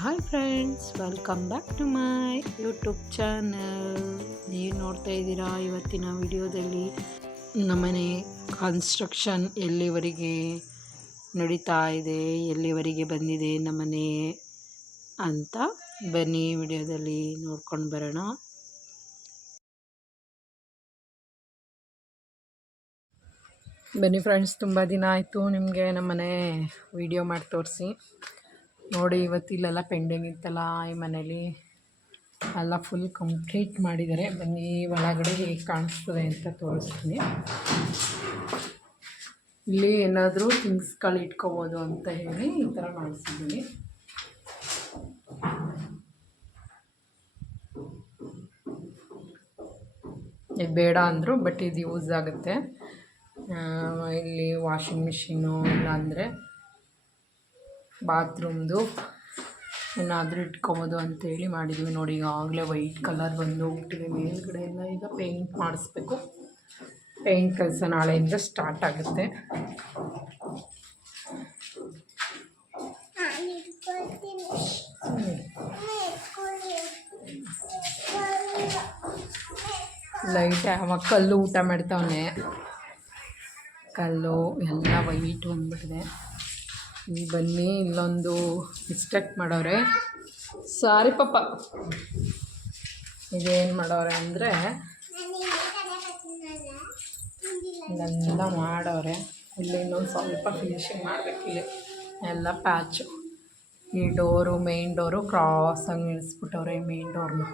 Hi friends, welcome back to my YouTube channel. ನೀವು ನೋಡ್ತಾ ಇದ್ದೀರಾ ಇವತ್ತಿನ ವಿಡಿಯೋದಲ್ಲಿ ನಮ್ಮನೆ ಕನ್ಸ್ಟ್ರಕ್ಷನ್ ಎಲ್ಲಿವರೆಗೆ ನಡೀತಾ ಇದೆ, ಎಲ್ಲಿವರೆಗೆ ಬಂದಿದೆ ನಮ್ಮನೆ ಅಂತ ಬನ್ನಿ ವಿಡಿಯೋದಲ್ಲಿ ನೋಡ್ಕೊಂಡು ಬರೋಣ. ಬನ್ನಿ ಫ್ರೆಂಡ್ಸ್, ತುಂಬ ದಿನ ಆಯಿತು ನಿಮಗೆ ನಮ್ಮನೆ ವಿಡಿಯೋ ಮಾಡಿ ತೋರಿಸಿ. ನೋಡಿ, ಇವತ್ತು ಇಲ್ಲೆಲ್ಲ ಪೆಂಡಿಂಗ್ ಇತ್ತಲ್ಲ, ಈ ಮನೇಲಿ ಎಲ್ಲ ಫುಲ್ ಕಂಪ್ಲೀಟ್ ಮಾಡಿದ್ದಾರೆ. ಬನ್ನಿ ಒಳಗಡೆ ಹೇಗೆ ಕಾಣಿಸ್ತದೆ ಅಂತ ತೋರಿಸ್ತೀನಿ. ಇಲ್ಲಿ ಏನಾದರೂ ಥಿಂಗ್ಸ್ಗಳು ಇಟ್ಕೋಬೋದು ಅಂತ ಹೇಳಿ ಈ ಥರ ಮಾಡಿಸಿದ್ದೀನಿ. ಇದು ಬೇಡ ಅಂದರು, ಬಟ್ ಇದು ಯೂಸ್ ಆಗುತ್ತೆ. ಇಲ್ಲಿ ವಾಷಿಂಗ್ ಮಿಷಿನು, ಇಲ್ಲಾಂದರೆ ಬಾತ್ರೂಮ್ದು ಏನಾದರೂ ಇಟ್ಕೊಬೋದು ಅಂತೇಳಿ ಮಾಡಿದ್ವಿ. ನೋಡಿ, ಈಗಾಗಲೇ ವೈಟ್ ಕಲರ್ ಬಂದು ಹೋಗ್ಬಿಟ್ಟಿದೆ. ಮೇಲ್ಗಡೆ ಎಲ್ಲ ಈಗ ಪೇಂಟ್ ಮಾಡಿಸ್ಬೇಕು. ಪೇಂಟ್ ಕೆಲಸ ನಾಳೆಯಿಂದ ಸ್ಟಾರ್ಟ್ ಆಗುತ್ತೆ. ಲೈಟ್ ಕಲ್ಲು ಊಟ ಮಾಡ್ತಾವನೆ. ಕಲ್ಲು ಎಲ್ಲ ವೈಟ್ ಬಂದ್ಬಿಟ್ಟಿದೆ. ಈ ಬನ್ನಿ, ಇಲ್ಲೊಂದು ಮಿಸ್ಟೇಕ್ ಮಾಡವ್ರೆ. ಸಾರಿ ಪಾಪ. ಇದೇನು ಮಾಡವ್ರೆ ಅಂದರೆ ಇಲ್ಲೆಲ್ಲ ಮಾಡವ್ರೆ. ಇಲ್ಲಿ ಇನ್ನೊಂದು ಸ್ವಲ್ಪ ಫಿನಿಶಿಂಗ್ ಮಾಡಬೇಕಿಲ್ಲಿ ಎಲ್ಲ ಪ್ಯಾಚು. ಈ ಡೋರು, ಮೇನ್ ಡೋರು ಕ್ರಾಸಾಗಿ ನಿಲ್ಲಿಸ್ಬಿಟ್ಟವ್ರೆ. ಮೇನ್ ಡೋರ್ನ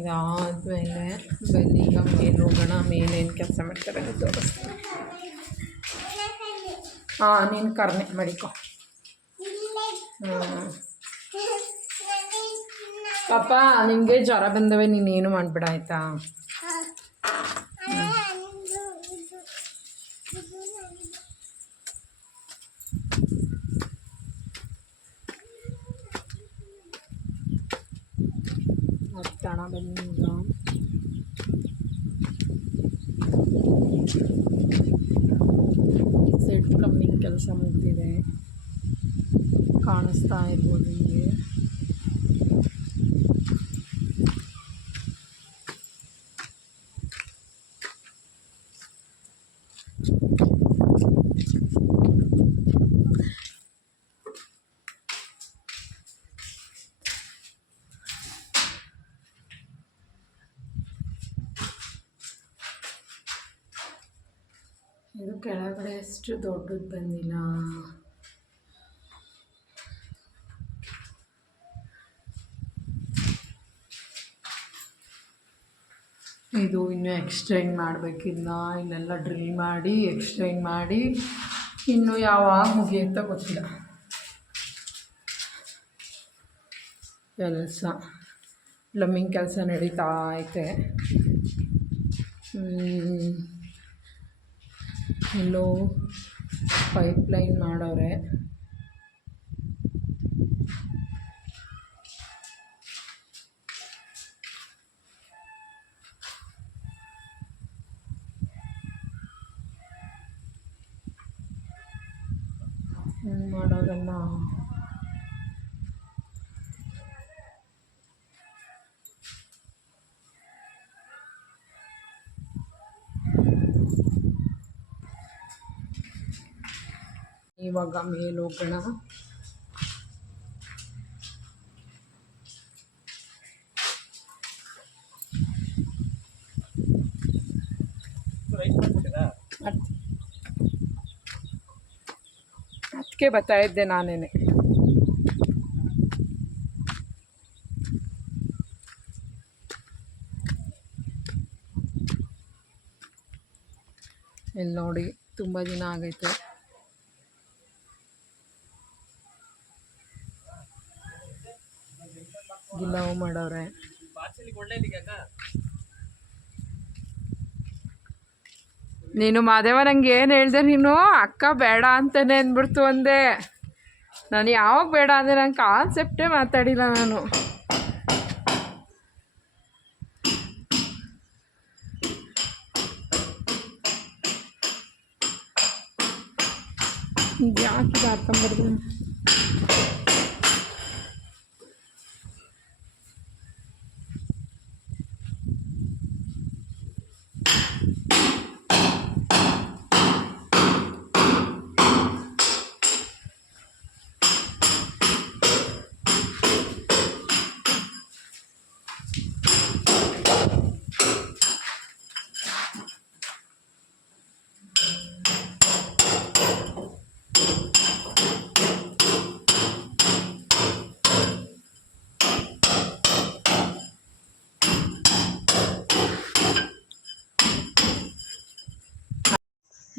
ಇದಾದಮೇಲೆ ಬನ್ನಿ ಈಗ ಮೇಲೆ ಹೋಗೋಣ. ಮೇಲೇನು ಕೆಲಸ ಮಾಡ್ತಾರೆ ತೋರಿಸ್ತೀನಿ. ನೀನು ಕರ್ನೆ ಮಾಡಿಕೊ. ಪಾಪ, ನಿನಗೆ ಜ್ವರ ಬಂದವೆ, ನೀನೇನು ಮಾಡಿಬಿಡ ಆಯಿತಾ. ಹತ್ತಣ ಬನ್ನಿ. ಈಗ ಸೆಟ್ ಕಮ್ಮಿಂಗ್ ಕೆಲಸ ಮುಗಿದಿದೆ, ಕಾಣಿಸ್ತಾ ಇರ್ಬೋದು ನಿಮಗೆ. ಇದು ಕೆಳಗಡೆ ಅಷ್ಟು ದೊಡ್ಡದು ಬಂದಿಲ್ಲ. ಇದು ಇನ್ನೂ ಎಕ್ಸ್ಟೆಂಡ್ ಮಾಡಬೇಕಿಲ್ಲ. ಇಲ್ಲೆಲ್ಲ ಡ್ರಿಲ್ ಮಾಡಿ ಎಕ್ಸ್ಟೆಂಡ್ ಮಾಡಿ ಇನ್ನೂ ಯಾವಾಗ ಮುಗಿಯುತ್ತೋ ಗೊತ್ತಿಲ್ಲ. ಕೆಲಸ ಪ್ಲಮ್ಮಿಂಗ್ ಕೆಲಸ ನಡೀತಾ ಐತೆ. ಇಲ್ಲೂ ಪೈಪ್ಲೈನ್ ಮಾಡವ್ರೆ. ಮಾಡೋದೆಲ್ಲ ಇವಾಗ ಮೇಲೆ ಹೋಗೋಣ. ಅದಕ್ಕೆ ಬರ್ತಾ ಇದ್ದೆ ನಾನೇನೆ. ಇಲ್ಲಿ ನೋಡಿ, ತುಂಬ ದಿನ ಆಗೈತೆ. ಗಿಲ್ಲವು ಮಾಡವ್ರೆ. ನೀನು ಮಾದೇವ ನಂಗೆ ಏನು ಹೇಳ್ದೆ, ನೀನು ಅಕ್ಕ ಬೇಡ ಅಂತಾನೆ ಅಂದ್ಬಿಡ್ತು ಅಂದೆ. ನಾನು ಯಾವಾಗ ಬೇಡ ಅಂದರೆ ನಂಗೆ ಕಾನ್ಸೆಪ್ಟೇ ಮಾತಾಡಿಲ್ಲ ನಾನು. ಯಾಕೆ ಹಾಕೊಂಬರ್ದು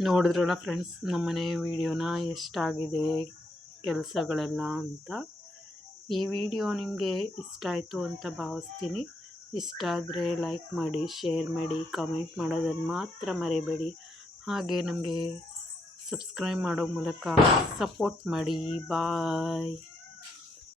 ನೋಡಿದ್ರಲ್ಲ ಫ್ರೆಂಡ್ಸ್, ನಮ್ಮನೆ ವಿಡಿಯೋನ ಎಷ್ಟಾಗಿದೆ ಕೆಲಸಗಳೆಲ್ಲ ಅಂತ. ಈ ವಿಡಿಯೋ ನಿಮಗೆ ಇಷ್ಟ ಆಯಿತು ಅಂತ ಭಾವಿಸ್ತೀನಿ. ಇಷ್ಟ ಆದರೆ ಲೈಕ್ ಮಾಡಿ, ಶೇರ್ ಮಾಡಿ, ಕಮೆಂಟ್ ಮಾಡೋದನ್ನು ಮಾತ್ರ ಮರಿಬೇಡಿ. ಹಾಗೆ ನಮಗೆ ಸಬ್ಸ್ಕ್ರೈಬ್ ಮಾಡೋ ಮೂಲಕ ಸಪೋರ್ಟ್ ಮಾಡಿ. ಬಾಯ್.